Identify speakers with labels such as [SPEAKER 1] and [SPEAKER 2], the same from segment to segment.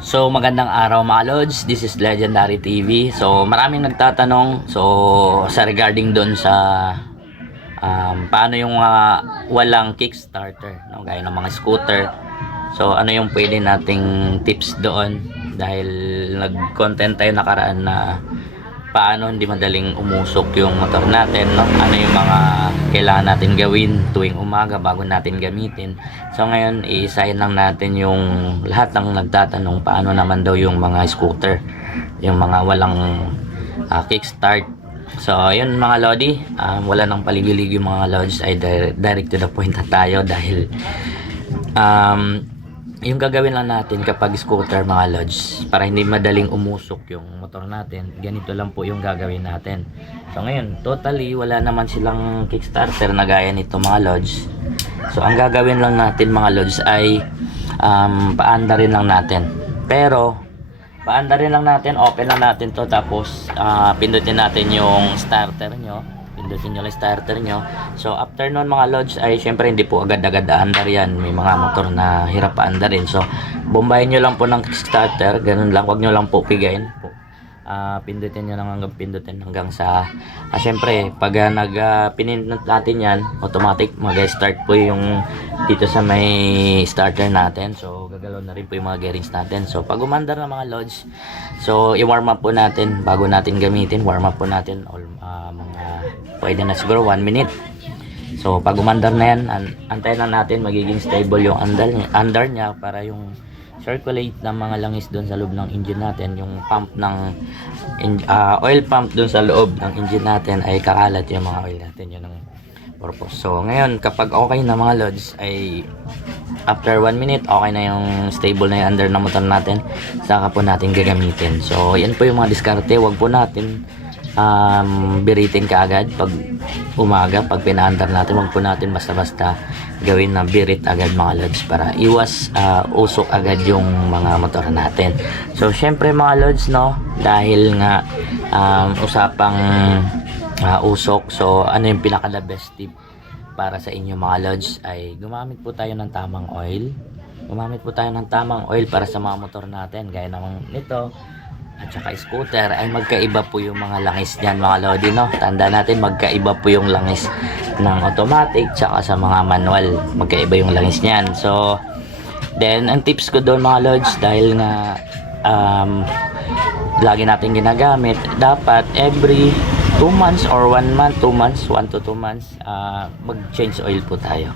[SPEAKER 1] So magandang araw mga Lods, this is Legendary TV. So maraming nagtatanong so sa regarding doon sa um, paano yung mga walang kickstarter, no? gaya ng mga scooter. So ano yung pwede nating tips doon dahil nag-content tayo nakaraan na paano hindi madaling umusok yung motor natin, no? Ano yung mga kailangan natin gawin tuwing umaga bago natin gamitin. So ngayon, iisahin lang natin yung lahat ng nagtatanong paano naman daw yung mga scooter, yung mga walang ah, kickstart. So, ayun mga Lodi, um, wala nang paligilig yung mga Lodge ay dire- direct to the point na tayo dahil um, yung gagawin lang natin kapag scooter mga lodge para hindi madaling umusok yung motor natin ganito lang po yung gagawin natin. So ngayon totally wala naman silang kickstarter na gaya nito mga lodge so ang gagawin lang natin mga lodge ay um, paanda rin lang natin. Pero paanda rin lang natin open lang natin to tapos ah, pindutin natin yung starter nyo pindutin nyo lang starter nyo. So, after nun mga lodge ay syempre hindi po agad-agad aandar yan. May mga motor na hirap paandarin. So, bombayin nyo lang po ng starter. Ganun lang. Huwag nyo lang po pigayin Ah, pindutin nyo lang hanggang pindutin hanggang sa ah, syempre pag uh, nag ah, pinindot natin yan automatic mag-start po yung dito sa may starter natin. So gagalaw na rin po yung mga gearings natin. So pag umandar na mga lodge so i-warm up po natin bago natin gamitin. Warm up po natin all, ah, mga pwede na siguro 1 minute. So pag umandar na yan an- antayin lang natin magiging stable yung andar andar niya para yung circulate ng mga langis doon sa loob ng engine natin. Yung pump ng ah, oil pump doon sa loob ng engine natin ay kakalat yung mga oil natin. Yun ang purpose. So ngayon kapag okay na mga loads ay after 1 minute okay na yung stable na yung under na motor natin saka po natin gagamitin. So yan po yung mga diskarte. Wag po natin um, biritin kaagad pag umaga pag pinaandar natin wag po natin basta-basta gawin na birit agad mga lods para iwas ah, usok agad yung mga motor natin. So syempre mga lods no dahil nga um, usapang ah, usok so ano yung pinaka the best tip para sa inyo mga lods ay gumamit po tayo ng tamang oil. Gumamit po tayo ng tamang oil para sa mga motor natin gaya naman nito at saka scooter ay magkaiba po yung mga langis niyan mga lodi no tanda natin magkaiba po yung langis ng automatic tsaka sa mga manual magkaiba yung langis niyan so then ang tips ko doon mga lods dahil nga um, lagi natin ginagamit dapat every 2 months or 1 month 2 months 1 to 2 months ah, mag change oil po tayo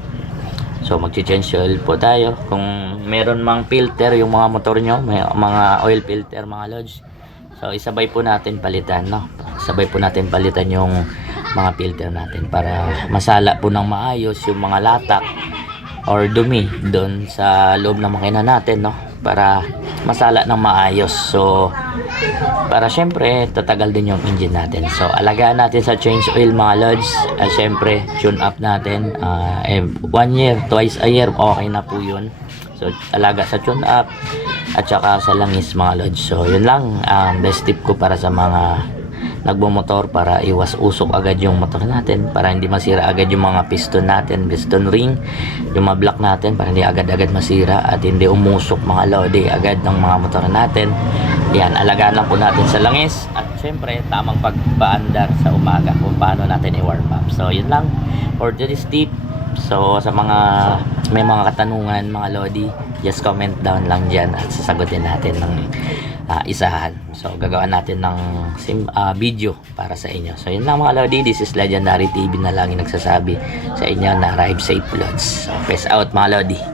[SPEAKER 1] So magche-change oil po tayo. Kung meron mang filter yung mga motor nyo, may mga oil filter mga lodge. So isabay po natin palitan, no? Sabay po natin palitan yung mga filter natin para masala po ng maayos yung mga latak or dumi doon sa loob ng makina natin, no? Para masala ng maayos. So para syempre tatagal din yung engine natin. So alagaan natin sa change oil mga lods. At syempre tune up natin eh, one year, twice a year okay na po yun. So alaga sa tune up at saka sa langis mga lods. So yun lang ang best tip ko para sa mga nagmumotor para iwas usok agad yung motor natin para hindi masira agad yung mga piston natin piston ring yung mga block natin para hindi agad-agad masira at hindi umusok mga lodi agad ng mga motor natin. Yan alagaan lang po natin sa langis at syempre tamang pagpaandar sa umaga kung paano natin i-warm up. So yun lang for today's tip. So sa mga may mga katanungan mga lodi just comment down lang dyan at sasagutin natin ng ah, isahan. So, gagawa natin ng sim, ah, video para sa inyo. So, yun lang mga Lodi. This is Legendary TV na lagi nagsasabi sa inyo na ride safe loads. So, peace out mga Lodi.